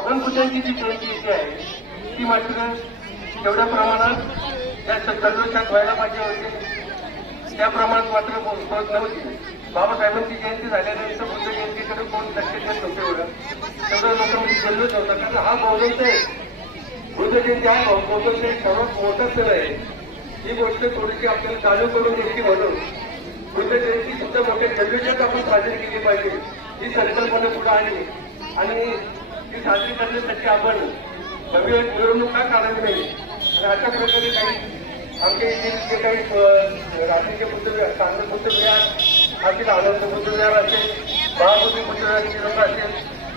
भगवान जी जयंती इथे आहे ती मात्र तेवढ्या प्रमाणात त्या दररोजच्यात व्हायला पाहिजे होते. त्या प्रमाणात मात्र होत नव्हती. बाबासाहेबांची जयंती झाल्यानंतर बुद्ध जयंतीकडे कोण लक्ष देत नव्हते एवढं. तेवढं लोकांमध्ये जल्लोष होता कारण हा बौद्धांचा आहे बुद्ध जयंती हा बौद्धांचा एक सर्वात मोठा सण आहे. ही गोष्ट थोडीशी आपल्याला चालू करून द्यायची म्हणून बुद्ध जयंती सुद्धा मोठ्या जल्लोषात आपण साजरी केली पाहिजे. ही संकल्पना पुढे आली आणि ती साजरी करण्यासाठी आपण भव्य मिरवणूक का काढावी नाही? आणि अशा प्रकारे काही आमच्या इथे जे काही रात्रीचे बुद्ध चांगले चांगलं बुद्ध विहार आनंद बुद्ध असेल महाबुद्धी बुद्ध लोक असेल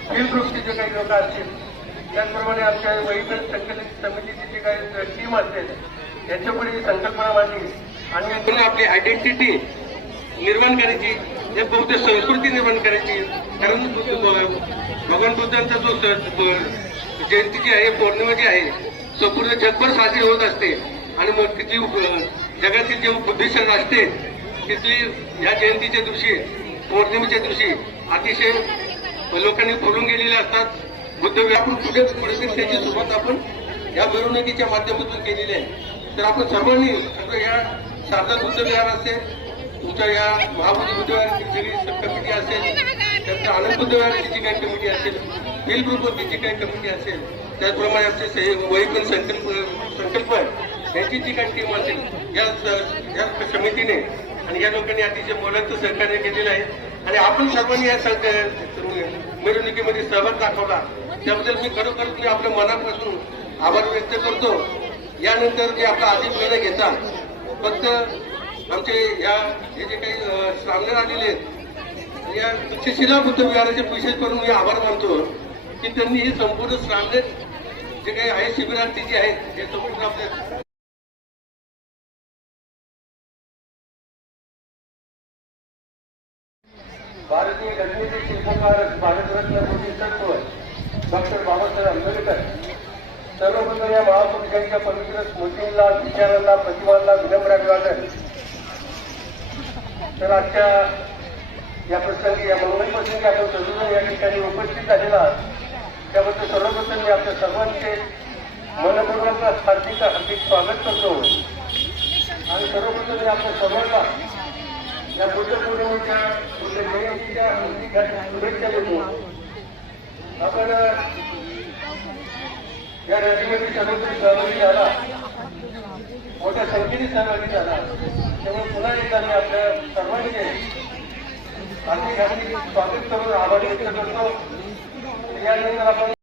फिल्मवृत्तीचे काही लोक असतील त्याचप्रमाणे आमच्या वैकल संकलित समितीची जी काही टीम असेल याच्यापुढे संकल्पना मांडली आणि आपली आयडेंटिटी निर्माण करायची हे बौद्ध संस्कृती निर्माण करायची. कारण भगवान बुद्धांचा जो जयंती जी आहे पौर्णिमा जी आहे संपूर्ण जगभर साजरी होत असते. आणि मग तिथली जगातील जे बुद्धिशन असते तिथली या जयंतीच्या दिवशी पौर्णिमेच्या दिवशी अतिशय लोकांनी फुलून गेलेले असतात. बुद्ध व्यापून पुढे पुढे त्याची सुरुवात आपण या मिरवणुकीच्या माध्यमातून केलेली आहे. तर आपण सर्वांनी या शारदा बुद्ध विहार असेल तुमच्या या महाबुद्धी बुद्ध विहाराची कमिटी असेल त्याच्या आनंद बुद्ध जी काही कमिटी असेल हिल ग्रुपवरची जी काही कमिटी असेल त्याचप्रमाणे आमचे सह- वैकल संकल्प संकल्प आहे यांची जी काही टीम असेल या या समितीने आणि या लोकांनी अतिशय मोलाचं सहकार्य केलेलं आहे. आणि आपण सर्वांनी या मिरवणुकीमध्ये सहभाग दाखवला. त्याबद्दल मी खरोखर मी आपल्या मनापासून आभार व्यक्त करतो. यानंतर जे आपला अधिक निर्णय घेता फक्त आमचे या हे जे काही श्रावणे आलेले आहेत या तक्षशिला बुद्ध विहाराचे विशेष करून मी आभार मानतो की त्यांनी हे संपूर्ण श्रावणे जे काही आहे शिबिरार्थी जे आहेत हे संपूर्ण आपल्या भारतीय घटनेचे शिल्पकारक भारतरत्न प्रतिष्ठत्व डॉक्टर बाबासाहेब आंबेडकर सर्वप्रथम या महापुरुषांच्या पवित्र स्मृतींना विचारांना प्रतिमांना विनम्र अभिवादन. तर आजच्या या प्रसंगी या मंगल प्रसंगी आपण सर्वजण या ठिकाणी उपस्थित झालेला आहात. त्याबद्दल सर्वप्रथम मी आपल्या सर्वांचे मनपूर्वक हार्दिक हार्दिक स्वागत करतो. आणि सर्वप्रथम मी आपल्या सर्वांना या बुद्ध पौर्णिमेच्या बुद्ध जयंतीच्या हार्दिक शुभेच्छा देतो. आपण या रॅलीमध्ये सर्वत्र सहभागी झाला. मोठ्या संख्येने सहभागी झाला. त्यामुळे पुन्हा एकदा मी आपल्या सर्वांचे हार्दिक हार्दिक स्वागत